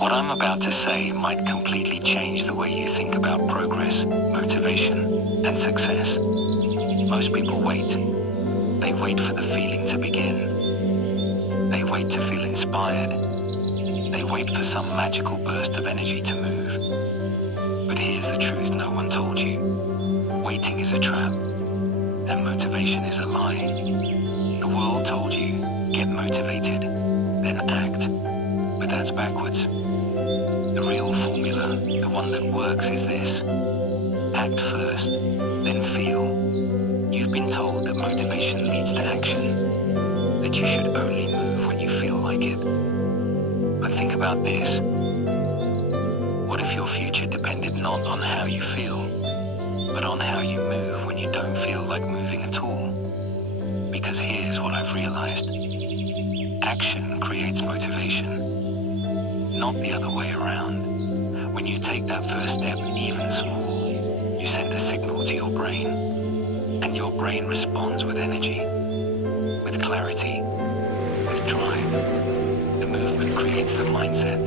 What I'm about to say might completely change the way you think about progress, motivation, and success. Most people wait. They wait for the feeling to begin. They wait to feel inspired. They wait for some magical burst of energy to move. But here's the truth no one told you. Waiting is a trap, and motivation is a lie. The world told you, get motivated, then act. But that's backwards. The real formula, the one that works, is this. Act first, then feel. You've been told that motivation leads to action, that you should only move when you feel like it. But think about this. What if your future depended not on how you feel, but on how you move when you don't feel like moving at all? Because here's what I've realized. Action creates motivation, not the other way around. When you take that first step, even small, you send a signal to your brain, and your brain responds with energy, with clarity, with drive. The movement creates the mindset.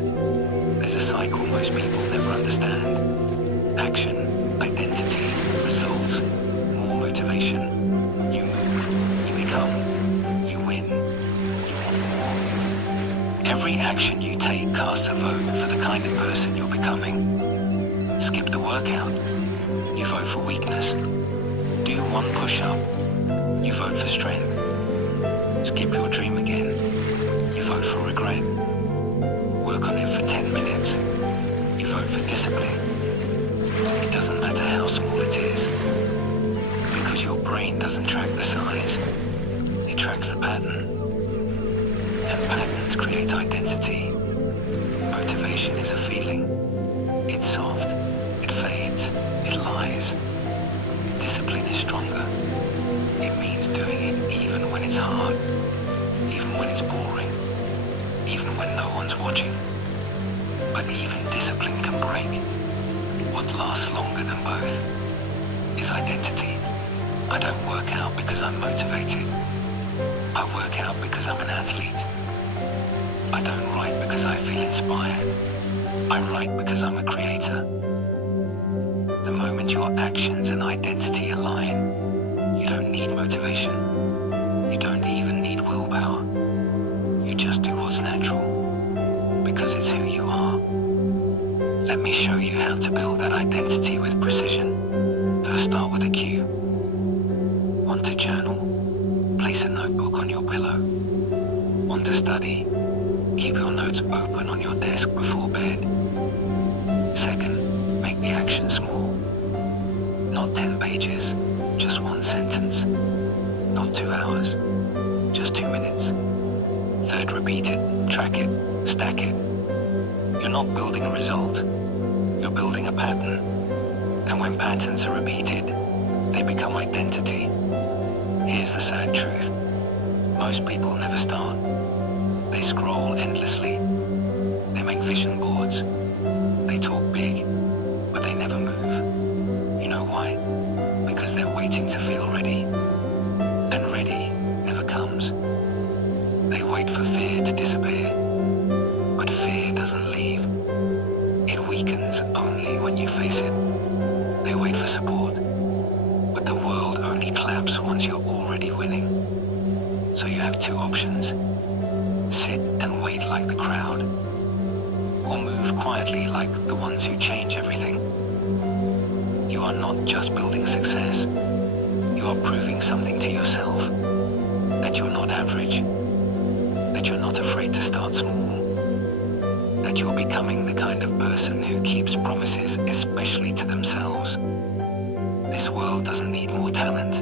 There's a cycle most people never understand. Action, identity, results, more motivation. You move, you become, you win, you want more. Every action you take casts a vote for the kind of person you're becoming. Skip the workout, you vote for weakness. Do one push-up, you vote for strength. Skip your dream again, you vote for regret. Work on it for 10 minutes, you vote for discipline. It doesn't matter how small it is, because your brain doesn't track the size, it tracks the pattern. And patterns create identity. Motivation is a feeling. It's soft, it fades, it lies. Discipline is stronger. It means doing it even when it's hard, even when it's boring, even when no one's watching. But even discipline can break. What lasts longer than both is identity. I don't work out because I'm motivated. I work out because I'm an athlete. I don't write because I feel inspired. I write because I'm a creator. The moment your actions and identity align, you don't need motivation. You don't even need willpower. You just do what's natural, because it's who you are. Let me show you how to build that identity with precision. First, start with a cue. Want to journal? Place a notebook on your pillow. Want to study? Keep your notes open on your desk before bed. Second, make the action small. Not 10 pages, just one sentence. Not 2 hours, just 2 minutes. Third, repeat it, track it, stack it. You're not building a result, you're building a pattern. And when patterns are repeated, they become identity. Here's the sad truth. Most people never start. They scroll endlessly. They make vision boards. They talk big, but they never move. You know why? Because they're waiting to feel ready. And ready never comes. They wait for fear to disappear. But fear doesn't leave. It weakens only when you face it. They wait for support. But the world only claps once you're already winning. So you have two options. Sit and wait like the crowd, or move quietly like the ones who change everything. You are not just building success, you are proving something to yourself, that you're not average, that you're not afraid to start small, that you're becoming the kind of person who keeps promises, especially to themselves. This world doesn't need more talent,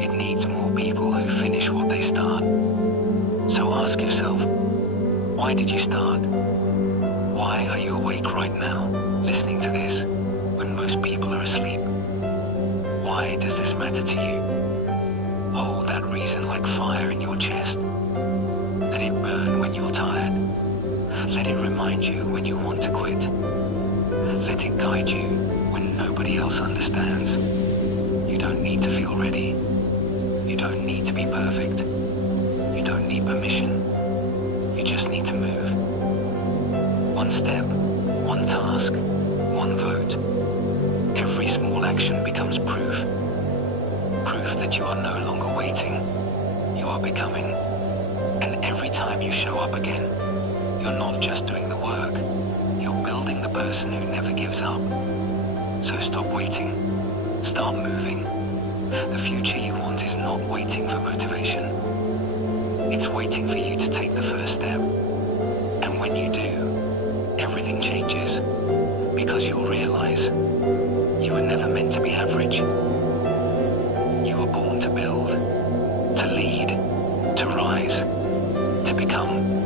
it needs more people who finish what they start. So ask yourself, why did you start? Why are you awake right now, listening to this, when most people are asleep? Why does this matter to you? Hold that reason like fire in your chest. Let it burn when you're tired. Let it remind you when you want to quit. Let it guide you when nobody else understands. You don't need to feel ready. You don't need to be perfect. You don't need permission. You just need to move. One step, one task, one vote. Every small action becomes proof. Proof that you are no longer waiting, you are becoming. And every time you show up again, you're not just doing the work, you're building the person who never gives up. So stop waiting, start moving. The future you want is not waiting for motivation. It's waiting for you to take the first step. And when you do, everything changes. Because you'll realize you were never meant to be average. You were born to build, to lead, to rise, to become.